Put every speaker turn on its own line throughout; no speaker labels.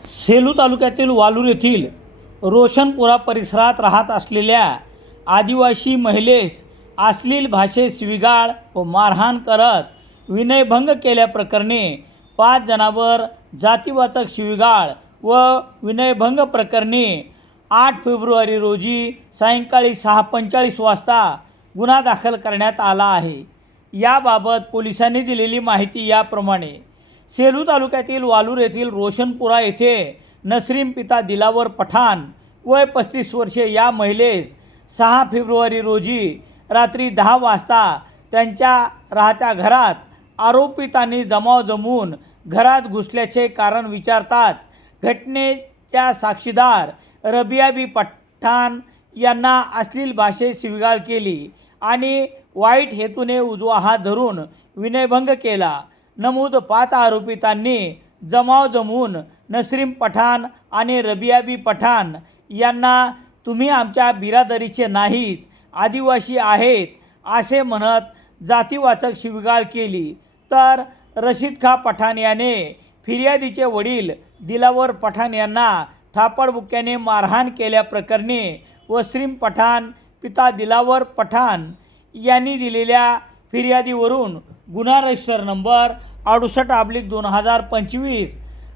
सेलू तालुक्यातील वालूर येथील रोशनपुरा परिसरात राहत असलेल्या आदिवासी महिलेस अश्लील भाषेत स्विगाळ व मारहाण करत विनयभंग केल्याप्रकरणी पाच जणांवर जातीवाचक शिवीगाळ व विनयभंग प्रकरणी आठ फेब्रुवारी रोजी सायंकाळी सहा पंचेचाळीस वाजता गुन्हा दाखल करण्यात आला आहे. याबाबत पोलिसांनी दिलेली माहिती याप्रमाणे सेलू तालुक्यातील वालूर येथील रोशनपुरा येथे नसरीम पिता दिलावर पठाण वय पस्तीस वर्षे या महिलेस सहा फेब्रुवारी रोजी रात्री दहा वाजता त्यांच्या राहत्या घरात आरोपितांनी जमाव जमवून घरात घुसल्याचे कारण विचारतात. घटनेच्या साक्षीदार रबियाबी पठाण यांना अश्लील भाषेत शिवगाळ केली आणि वाईट हेतूने उजवा हात धरून विनयभंग केला. नमूद पाच आरोपितांनी जमाव जमवून नसरीम पठाण आणि रबियाबी पठाण यांना तुम्ही आमच्या बिरादरीचे नाहीत आदिवासी आहेत असे म्हणत जातीवाचक शिवीगाळ केली. तर रशीद खा पठाण याने फिर्यादीचे वडील दिलावर पठाण यांना थापडबुक्याने मारहाण केल्याप्रकरणी वस्रीम पठाण पिता दिलावर पठाण यांनी दिलेल्या फिर्यादीवरून गुन्हा रजिस्टर नंबर अडुसष्ट आब्लिक दोन हजार पंचवीस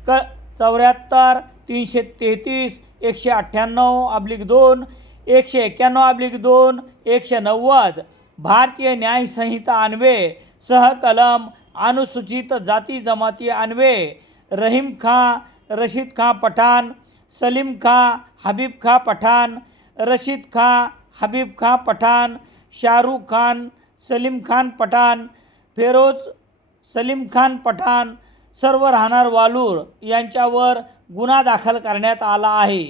क चौऱ्याहत्तर तीनशे तेहतीस एकशे अठ्ठ्याण्णव अब्लिक दोन एकशे एक्क्याण्णव अब्लिक दोन एकशे नव्वद भारतीय न्यायसंहिता अन्वे सहकलम अनुसूचित जाती जमाती अन्वे रहीम खां रशीद खां पठाण सलीम खां हबीब खां पठाण रशीद खां हबीब खां पठाण शाहरुख खान सलीम खान पठाण फेरोज सलीम खान पठाण सर्व राहणार वालूर यांच्यावर गुन्हा दाखल करण्यात आला आहे.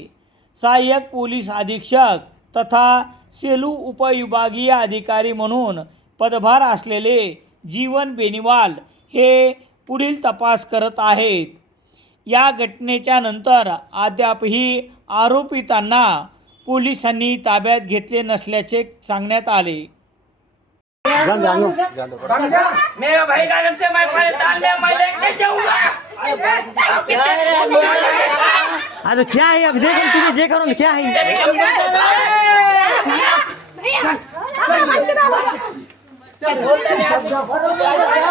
सहाय्यक पोलीस अधीक्षक तथा सेलू उपविभागीय अधिकारी म्हणून पदभार असलेले जीवन बेनिवाल हे पुढील तपास करत आहेत. या घटनेच्या नंतर अद्यापही आरोपितांना पोलिसांनी ताब्यात घेतले नसल्याचे सांगण्यात आले.
मेरा भाई का से मैं पाकिस्तान में मैं लेके जाऊँगा
अरे क्या है अब देख तुम्हें जे करो ना क्या है
बोला?